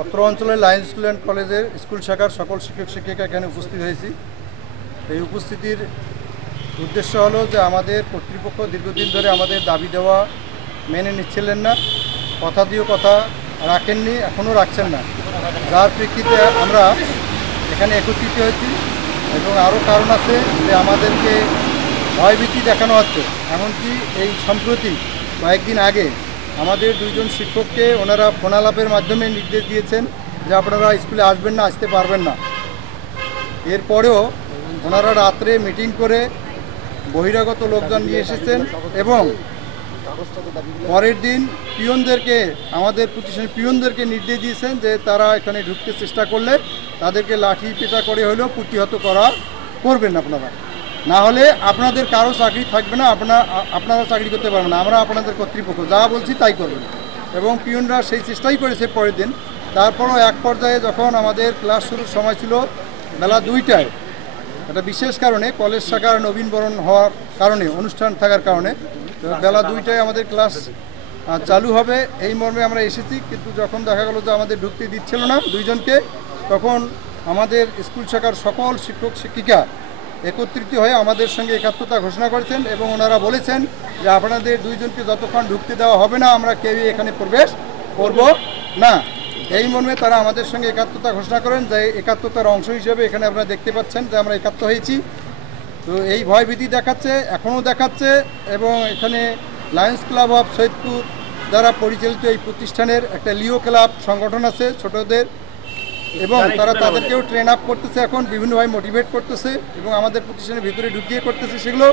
অত্র অঞ্চলের Lions school and কলেজের স্কুল শাখার সকল শিক্ষক শিক্ষিকা এখানে উপস্থিত হয়েছি। এই উপস্থিতির উদ্দেশ্য হলো যে আমাদের কর্তৃপক্ষ দীর্ঘদিন ধরে আমাদের দাবি দেওয়া মেনে নিচ্ছিলেন না, কথা দিয়েও কথা রাখেননি, এখনও রাখছেন না, যার প্রেক্ষিতে আমরা এখানে একত্রিত হয়েছি। এবং আরও কারণ আছে যে আমাদেরকে ভয়ভীতি দেখানো হচ্ছে। এমনকি এই সম্প্রতি কয়েকদিন আগে আমাদের দুইজন শিক্ষককে ওনারা ফোনালাপের মাধ্যমে নির্দেশ দিয়েছেন যে আপনারা স্কুলে আসবেন না, আসতে পারবেন না। এরপরেও ওনারা রাত্রে মিটিং করে বহিরাগত লোকজন নিয়ে এসেছেন এবং পরের দিন পিয়নদেরকে, আমাদের প্রতিষ্ঠানের পিয়নদেরকে নির্দেশ দিয়েছেন যে তারা এখানে ঢুকতে চেষ্টা করলে তাদেরকে লাঠি পেটা করে হলেও প্রতিহত করবেন আপনারা, না হলে আপনাদের কারো চাকরি থাকবে না, আপনারা চাকরি করতে পারবেন না, আমরা আপনাদের কর্তৃপক্ষ যা বলছি তাই করবেন। এবং পিয়নরা সেই চেষ্টাই করেছে পরের দিন। তারপরও এক পর্যায়ে যখন আমাদের ক্লাস শুরুর সময় ছিল বেলা 2টায়, একটা বিশেষ কারণে কলেজ শাখার নবীনবরণ হওয়ার কারণে, অনুষ্ঠান থাকার কারণে বেলা 2টায় আমাদের ক্লাস চালু হবে এই মর্মে আমরা এসেছি। কিন্তু যখন দেখা গেল যে আমাদের ঢুকতে দিচ্ছিল না দুইজনকে, তখন আমাদের স্কুল শাখার সকল শিক্ষক শিক্ষিকা একত্রিত হয়ে আমাদের সঙ্গে একাত্মতা ঘোষণা করেছেন এবং ওনারা বলেছেন যে আপনাদের দুইজনকে যতক্ষণ ঢুকতে দেওয়া হবে না আমরা কেউই এখানে প্রবেশ করব না। এই মর্মে তারা আমাদের সঙ্গে একাত্মতা ঘোষণা করেন, যে একাত্মতার অংশ হিসেবে এখানে আপনারা দেখতে পাচ্ছেন যে আমরা একাত্ম হয়েছি। তো এই ভয়ভীতি দেখাচ্ছে, এখনও দেখাচ্ছে। এবং এখানে লায়ন্স ক্লাব অফ সৈয়দপুর দ্বারা পরিচালিত এই প্রতিষ্ঠানের একটা লিও ক্লাব সংগঠন আছে ছোটদের, এবং তারা তাদেরকেও ট্রেন আপ করতেছে, এখন বিভিন্নভাবে মোটিভেট করতেছে এবং আমাদের প্রতিষ্ঠানের ভিতরে ঢুকিয়ে করতেছে সেগুলো।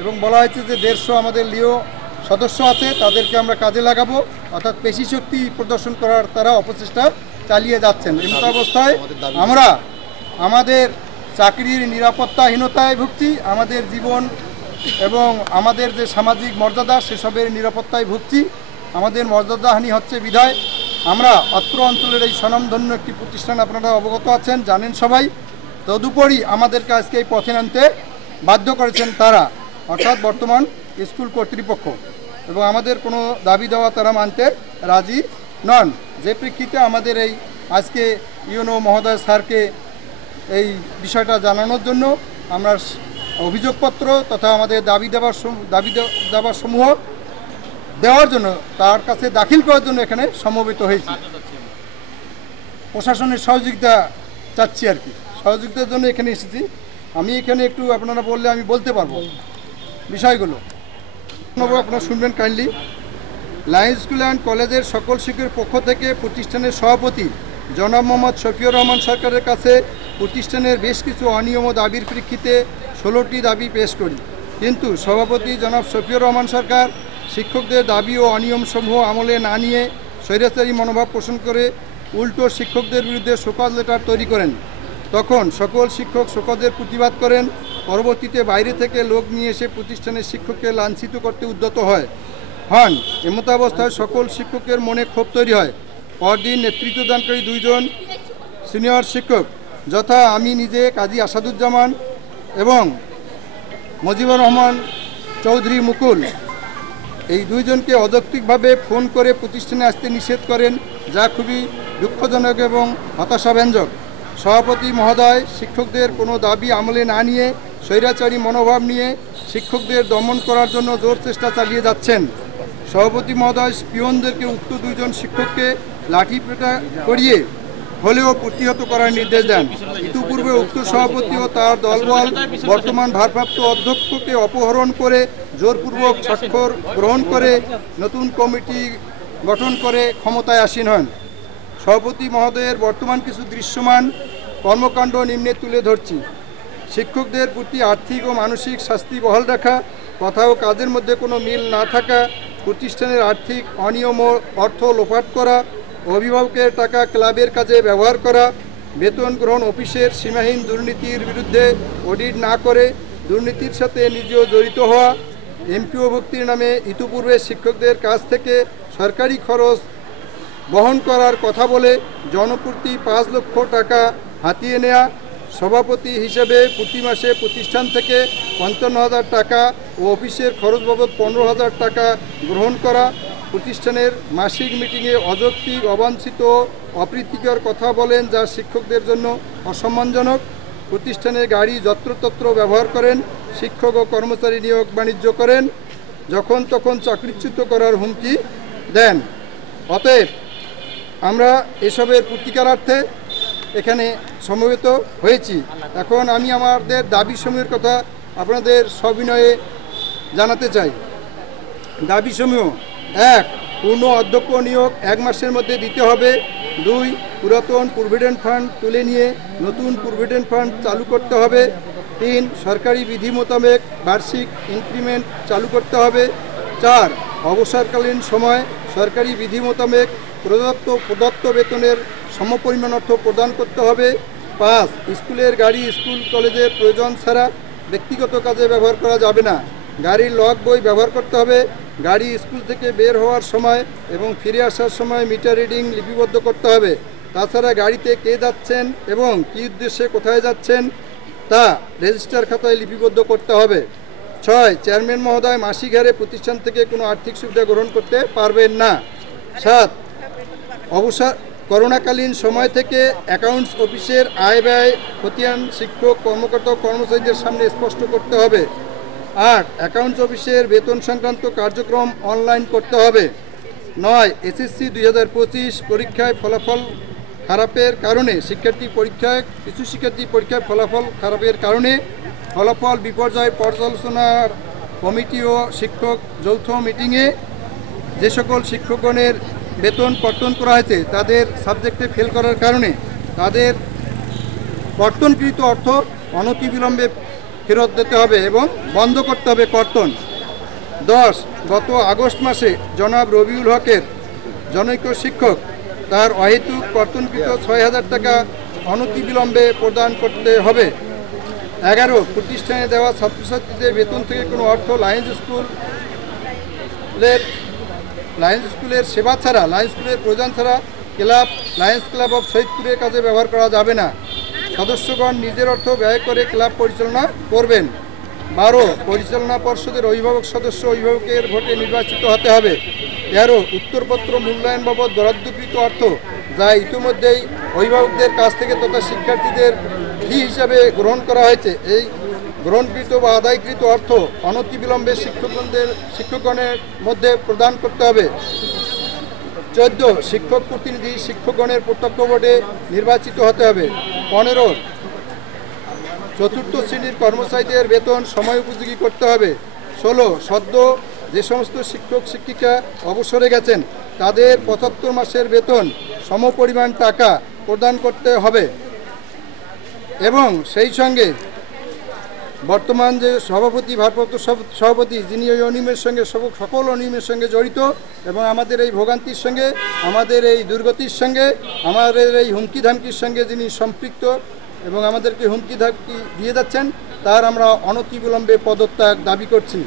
এবং বলা হয়েছে যে 150 আমাদের লিও সদস্য আছে, তাদেরকে আমরা কাজে লাগাবো, অর্থাৎ পেশি শক্তি প্রদর্শন করার তারা অপচেষ্টা চালিয়ে যাচ্ছেন। এমত অবস্থায় আমরা আমাদের চাকরির নিরাপত্তাহীনতায় ভুগছি, আমাদের জীবন এবং আমাদের যে সামাজিক মর্যাদা সেসবের নিরাপত্তায় ভুগছি। আমাদের মর্যাদাহানি হচ্ছে বিধায় আমরা অত্র অঞ্চলের এই স্বনামধন্য একটি প্রতিষ্ঠান, আপনারা অবগত আছেন, জানেন সবাই। তদুপরি আমাদেরকে আজকে এই পথে আনতে বাধ্য করেছেন তারা, অর্থাৎ বর্তমান স্কুল কর্তৃপক্ষ, এবং আমাদের কোনো দাবি দেওয়া তারা মানতে রাজি নন। যে প্রেক্ষিতে আমাদের এই আজকে ইউনো মহোদয় স্যারকে এই বিষয়টা জানানোর জন্য আমরা অভিযোগপত্র তথা আমাদের দাবি দেওয়ার সমূহ দেওয়ার জন্য তার কাছে দাখিল করার জন্য এখানে সমবেত হয়েছি। প্রশাসনের সহযোগিতা চাচ্ছি আর কি, সহযোগিতার জন্য এখানে এসেছি। আমি এখানে একটু আপনারা বললে আমি বলতে পারবো বিষয়গুলো, আপনারা শুনবেন কাইন্ডলি। লায়ন্স স্কুল অ্যান্ড কলেজের সকল শিক্ষকের পক্ষ থেকে প্রতিষ্ঠানের সভাপতি জনাব মোহাম্মদ শফিউর রহমান সরকারের কাছে প্রতিষ্ঠানের বেশ কিছু অনিয়ম ও দাবির প্রেক্ষিতে 16টি দাবি পেশ করি। কিন্তু সভাপতি জনাব শফিউর রহমান সরকার শিক্ষকদের দাবি ও অনিয়মসমূহ আমলে না নিয়ে স্বৈরাচারী মনোভাব পোষণ করে উল্টো শিক্ষকদের বিরুদ্ধে শোকজ লেটার তৈরি করেন। তখন সকল শিক্ষক শোকজের প্রতিবাদ করেন। পরবর্তীতে বাইরে থেকে লোক নিয়ে এসে প্রতিষ্ঠানের শিক্ষককে লাঞ্ছিত করতে উদ্যত হন। এমতাবস্থায় সকল শিক্ষকের মনে ক্ষোভ তৈরি হয়। পরদিন নেতৃত্বদানকারী দুইজন সিনিয়র শিক্ষক, যথা আমি নিজে কাজী আসাদুজ্জামান এবং মুজিবুর রহমান চৌধুরী মুকুল, এই দুইজনকে অযৌক্তিকভাবে ফোন করে প্রতিষ্ঠানে আসতে নিষেধ করেন, যা খুবই দুঃখজনক এবং হতাশাব্যঞ্জক। সভাপতি মহোদয় শিক্ষকদের কোনো দাবি আমলে না নিয়ে স্বৈরাচারী মনোভাব নিয়ে শিক্ষকদের দমন করার জন্য জোর চেষ্টা চালিয়ে যাচ্ছেন। সভাপতি মহোদয় পিয়নদেরকে উক্ত দুইজন শিক্ষককে লাঠিপেটা করিয়ে হলেও প্রতিহত করার নির্দেশ দেন। ইতিপূর্বে উক্ত সভাপতি ও তার দলবল বর্তমান ভারপ্রাপ্ত অধ্যক্ষকে অপহরণ করে জোরপূর্বক স্বাক্ষর গ্রহণ করে নতুন কমিটি গঠন করে ক্ষমতায় আসীন হন। সভাপতি মহোদয়ের বর্তমান কিছু দৃশ্যমান কর্মকাণ্ড নিম্নে তুলে ধরছি। শিক্ষকদের প্রতি আর্থিক ও মানসিক শাস্তি বহাল রাখা, কথা ও কাজের মধ্যে কোনো মিল না থাকা, প্রতিষ্ঠানের আর্থিক অনিয়ম ও অর্থ লোপাট করা, অভিভাবকের টাকা ক্লাবের কাজে ব্যবহার করা, বেতন গ্রহণ অফিসের সীমাহীন দুর্নীতির বিরুদ্ধে অডিট না করে দুর্নীতির সাথে নিজেও জড়িত হওয়া, এমপিও ভুক্তির নামে ইতিপূর্বে শিক্ষকদের কাছ থেকে সরকারি খরচ বহন করার কথা বলে জনপ্রতি 5 লক্ষ টাকা হাতিয়ে নেওয়া, সভাপতি হিসেবে প্রতি মাসে প্রতিষ্ঠান থেকে 55,000 টাকা ও অফিসের খরচ বাবদ 15,000 টাকা গ্রহণ করা, প্রতিষ্ঠানের মাসিক মিটিংয়ে অযৌক্তিক, অবাঞ্ছিত, অপ্রীতিকর কথা বলেন, যা শিক্ষকদের জন্য অসম্মানজনক। প্রতিষ্ঠানের গাড়ি যত্রতত্র ব্যবহার করেন, শিক্ষক ও কর্মচারী নিয়োগ বাণিজ্য করেন, যখন তখন চাকরিচ্যুত করার হুমকি দেন। অতএব আমরা এসবের প্রতিকারার্থে এখানে সমবেত হয়েছি। এখন আমি আমাদের দাবিসমূহের কথা আপনাদের সবিনয়ে জানাতে চাই। দাবিসমূহ: 1. পূর্ণ অধ্যক্ষ নিয়োগ 1 মাসের মধ্যে দিতে হবে। 2. পুরাতন প্রভিডেন্ট ফান্ড তুলে নিয়ে নতুন প্রভিডেন্ট ফান্ড চালু করতে হবে। 3. সরকারি বিধি মোতাবেক বার্ষিক ইনক্রিমেন্ট চালু করতে হবে। 4. অবসরকালীন সময় সরকারি বিধি মোতাবেক প্রদত্ত বেতনের সমপরিমাণ অর্থ প্রদান করতে হবে। 5. স্কুলের গাড়ি স্কুল কলেজের প্রয়োজন ছাড়া ব্যক্তিগত কাজে ব্যবহার করা যাবে না। গাড়ির লগ বই ব্যবহার করতে হবে। গাড়ি স্কুল থেকে বের হওয়ার সময় এবং ফিরে আসার সময় মিটার রিডিং লিপিবদ্ধ করতে হবে। তাছাড়া গাড়িতে কে যাচ্ছেন এবং কী উদ্দেশ্যে কোথায় যাচ্ছেন তা রেজিস্টার খাতায় লিপিবদ্ধ করতে হবে। 6. চেয়ারম্যান মহোদয় মাসিক হারে প্রতিষ্ঠান থেকে কোনো আর্থিক সুবিধা গ্রহণ করতে পারবেন না। 7. করোনাকালীন সময় থেকে অ্যাকাউন্টস অফিসের আয় ব্যয় খতিয়ান শিক্ষক, কর্মকর্তা, কর্মচারীদের সামনে স্পষ্ট করতে হবে। 8. অ্যাকাউন্টস অফিসের বেতন সংক্রান্ত কার্যক্রম অনলাইন করতে হবে। 9. এসএসসি 2025 পরীক্ষায় ফলাফল খারাপের কারণে কিছু শিক্ষার্থী পরীক্ষায় ফলাফল খারাপের কারণে ফলাফল বিপর্যয় পর্যালোচনার কমিটি ও শিক্ষক যৌথ মিটিংয়ে যে সকল শিক্ষকগণের বেতন কর্তন করা হয়েছে তাদের সাবজেক্টে ফেল করার কারণে তাদের কর্তনকৃত অর্থ অনতিবিলম্বে ফেরত দিতে হবে এবং বন্ধ করতে হবে কর্তন। 10. গত আগস্ট মাসে জনাব রবিউল হকের জনৈক শিক্ষক তার অহেতুক কর্তনকৃত 6,000 টাকা অনতিবিলম্বে প্রদান করতে হবে। 11. প্রতিষ্ঠানে দেওয়া ছাত্রছাত্রীদের বেতন থেকে কোনো অর্থ লায়ন্স স্কুলের সেবা ছাড়া, লায়ন্স স্কুলের প্রয়োজন ছাড়া লায়ন্স ক্লাব অফ সৈয়দপুরের কাজে ব্যবহার করা যাবে না। সদস্যগণ নিজের অর্থ ব্যয় করে ক্লাব পরিচালনা করবেন। 12. পরিচালনা পর্ষদের অভিভাবক সদস্য অভিভাবকের ভোটে নির্বাচিত হতে হবে। 13. উত্তরপত্র মূল্যায়ন বাবদ বরাদ্দকৃত অর্থ যা ইতিমধ্যেই অভিভাবকদের কাছ থেকে তথা শিক্ষার্থীদের ফি হিসাবে গ্রহণ করা হয়েছে, এই গ্রহণকৃত বা আদায়কৃত অর্থ অনতিবিলম্বে শিক্ষকগণের মধ্যে প্রদান করতে হবে। 14. শিক্ষক প্রতিনিধি শিক্ষকগণের প্রত্যক্ষ ভোটে নির্বাচিত হতে হবে। 15. চতুর্থ শ্রেণীর কর্মচারীদের বেতন সময় উপযোগী করতে হবে। 16. সদ্য যে সমস্ত শিক্ষক শিক্ষিকা অবসরে গেছেন তাদের 75 মাসের বেতন সমপরিমাণ টাকা প্রদান করতে হবে এবং সেই সঙ্গে বর্তমান যে সভাপতি, ভারপ্রাপ্ত সভাপতি, যিনি ওই অনিয়মের সঙ্গে সকল অনিয়মের সঙ্গে জড়িত এবং আমাদের এই ভোগান্তির সঙ্গে, আমাদের এই দুর্গতির সঙ্গে, আমাদের এই হুমকি ধামকির সঙ্গে যিনি সম্পৃক্ত এবং আমাদেরকে হুমকি ধামকি দিয়ে যাচ্ছেন তার আমরা অনতিবিলম্বে পদত্যাগ দাবি করছি।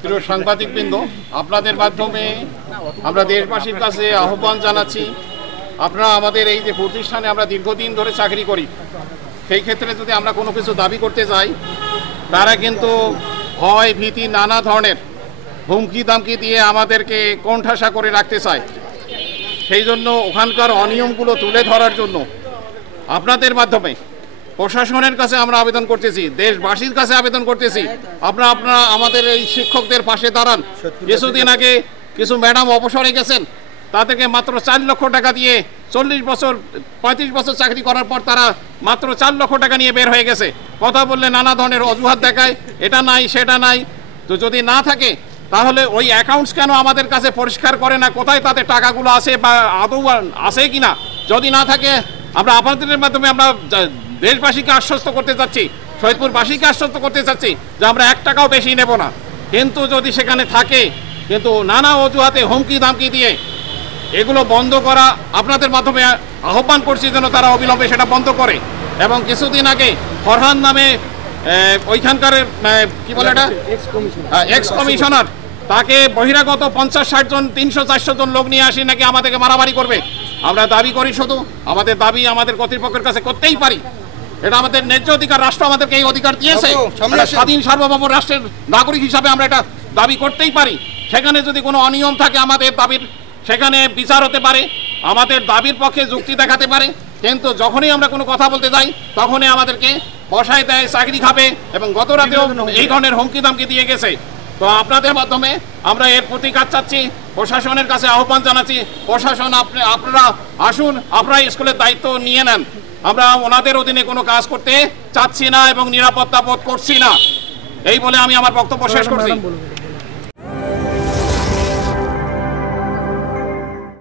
প্রিয় সাংবাদিকবৃন্দ, আপনাদের মাধ্যমে আমরা দেশবাসীর কাছে আহ্বান জানাচ্ছি, আপনারা আমাদের এই যে প্রতিষ্ঠানে আমরা দীর্ঘদিন ধরে চাকরি করি, সেই ক্ষেত্রে যদি আমরা কোনো কিছু দাবি করতে যাই তারা কিন্তু ভয় ভীতি নানা ধরনের হুমকি দামকি দিয়ে আমাদেরকে কোণঠাসা করে রাখতে চায়। সেই জন্য ওখানকার অনিয়মগুলো তুলে ধরার জন্য আপনাদের মাধ্যমে প্রশাসনের কাছে আমরা আবেদন করতেছি, দেশবাসীর কাছে আবেদন করতেছি, আপনারা আমাদের এই শিক্ষকদের পাশে দাঁড়ান। কিছুদিন আগে কিছু ম্যাডাম অবসরে গেছেন, তাদেরকে মাত্র 4 লক্ষ টাকা দিয়ে 40 বছর 35 বছর চাকরি করার পর তারা মাত্র 4 লক্ষ টাকা নিয়ে বের হয়ে গেছে। কথা বললে নানা ধরনের অজুহাত দেখায়, এটা নাই সেটা নাই। তো যদি না থাকে তাহলে ওই অ্যাকাউন্টস কেন আমাদের কাছে পরিষ্কার করে না, কোথায় তাতে টাকাগুলো আছে বা আদৌ আছে কিনা? যদি না থাকে আমরা আপনাদের মাধ্যমে আমরা দেশবাসীকে আশ্বস্ত করতে চাচ্ছি, সৈয়দপুরবাসীকে আশ্বস্ত করতে চাচ্ছি যে আমরা 1 টাকাও বেশি নেব না। কিন্তু যদি সেখানে থাকে, কিন্তু নানা অজুহাতে হুমকি ধামকি দিয়ে এগুলো বন্ধ করা আপনাদের মাধ্যমে আহ্বান করছি যেন তারা অবিলম্বে সেটা বন্ধ করে। এবং কিছুদিন আগে ফরহান নামে ওইখানকার কি বলে এটা এক্স কমিশনার, তাকে বহিরাগত 50-60 জন 300-400 জন লোক নিয়ে আসি নাকি আমাদেরকে মারামারি করবে। আমরা দাবি করি, শুধু আমাদের দাবি আমাদের কর্তৃপক্ষের কাছে করতেই পারি, এটা আমাদের ন্যায্য অধিকার, রাষ্ট্র আমাদেরকে এই অধিকার দিয়েছে। স্বাধীন সার্বভৌম রাষ্ট্রের নাগরিক হিসাবে আমরা এটা দাবি করতেই পারি। সেখানে যদি কোনো অনিয়ম থাকে আমাদের দাবির সেখানে বিচার হতে পারে, আমাদের দাবির পক্ষে যুক্তি দেখাতে পারে। কিন্তু যখনই আমরা কোনো কথা বলতে যাই তখনই আমাদেরকে বসায় দেয়, চাকরি খাবে, এবং গত রাতেও এই ধরনের হুমকি দামকি দিয়ে গেছে। তো আপনাদের মাধ্যমে আমরা এর প্রতিকার চাচ্ছি, প্রশাসনের কাছে আহ্বান জানাচ্ছি, প্রশাসন আপনারা আসুন, আপনারা স্কুলের দায়িত্ব নিয়ে নেন। আমরা ওনাদের অধীনে কোনো কাজ করতে চাচ্ছি না এবং নিরাপত্তা বোধ করছি না। এই বলে আমি আমার বক্তব্য শেষ করছি।